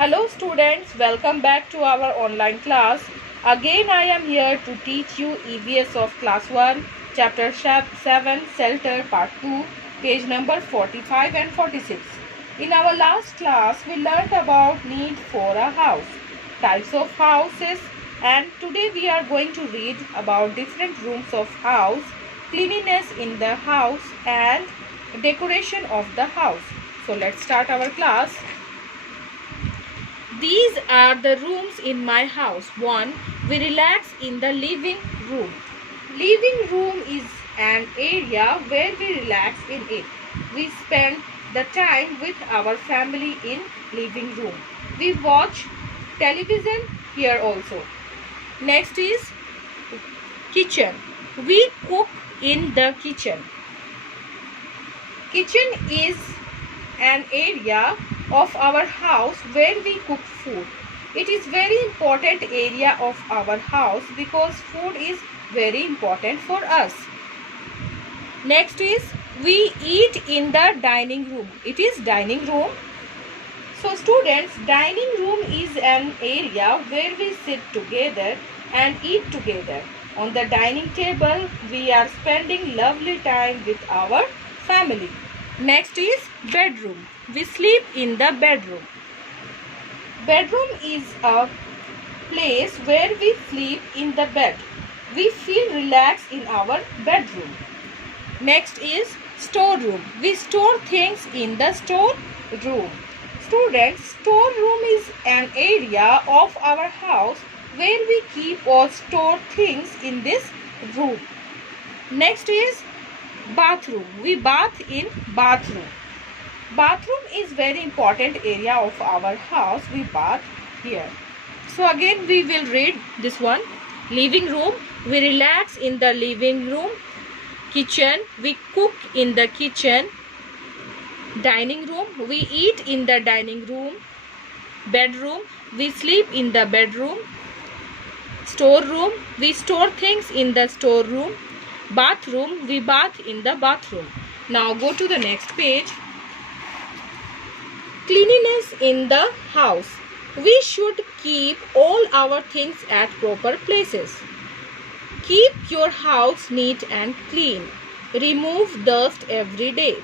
Hello students, welcome back to our online class. Again I am here to teach you EVS of class 1, chapter 7, Shelter part 2, page number 45 and 46. In our last class we learned about need for a house, types of houses, and today we are going to read about different rooms of house, cleanliness in the house and decoration of the house. So let's start our class. These are the rooms in my house. 1. We relax in the living room. Living room is an area where we relax in it. We spend the time with our family in living room. We watch television here also. Next is kitchen. We cook in the kitchen. Kitchen is an area of our house where we cook food. It is very important area of our house because food is very important for us. Next is we eat in the dining room. It is dining room. So students, dining room is an area where we sit together and eat together. On the dining table, we are spending lovely time with our family. Next is bedroom. We sleep in the bedroom. Bedroom is a place where we sleep in the bed. We feel relaxed in our bedroom. Next is storeroom. We store things in the storeroom. Students, storeroom is an area of our house where we keep or store things in this room. Next is bathroom. We bath in bathroom. Bathroom is very important area of our house. We bath here. So again we will read this one. Living room. We relax in the living room. Kitchen. We cook in the kitchen. Dining room. We eat in the dining room. Bedroom. We sleep in the bedroom. Storeroom. We store things in the storeroom. Bathroom. We bath in the bathroom. Now go to the next page. Cleanliness in the house. We should keep all our things at proper places. Keep your house neat and clean. Remove dust every day.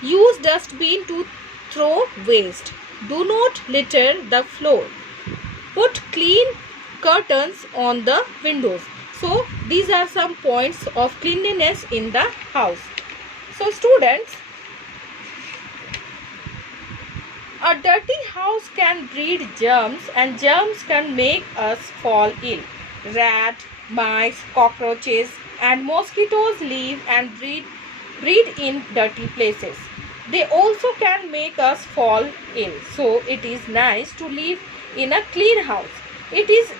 Use dustbin to throw waste. Do not litter the floor. Put clean curtains on the windows. So these are some points of cleanliness in the house. So students, a dirty house can breed germs and germs can make us fall ill. Rat, mice, cockroaches and mosquitoes live and breed in dirty places. They also can make us fall ill. So it is nice to live in a clean house. It is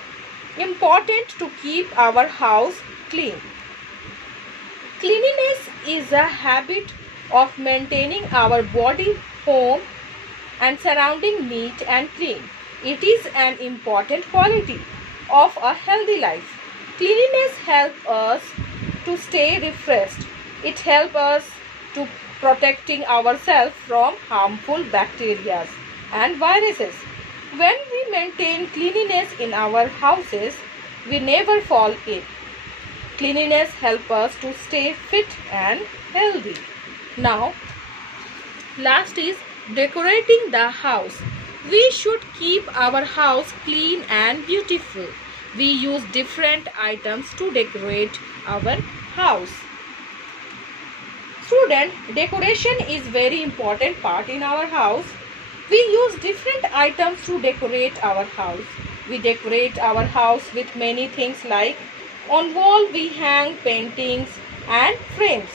important to keep our house clean. Cleanliness is a habit of maintaining our body, home and surrounding neat and clean. It is an important quality of a healthy life. Cleanliness helps us to stay refreshed. It helps us to protecting ourselves from harmful bacteria and viruses. When we maintain cleanliness in our houses, we never fall ill. Cleanliness helps us to stay fit and healthy. Now, last is decorating the house. We should keep our house clean and beautiful. We use different items to decorate our house. Student, decoration is very important part in our house. We use different items to decorate our house. We decorate our house with many things like on wall we hang paintings and frames.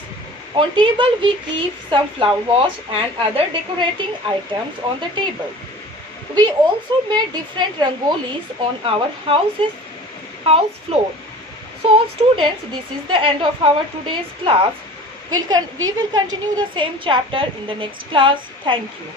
On table we keep some flower wash and other decorating items on the table. We also made different rangolis on our house floor. So students, this is the end of our today's class. We will continue the same chapter in the next class. Thank you.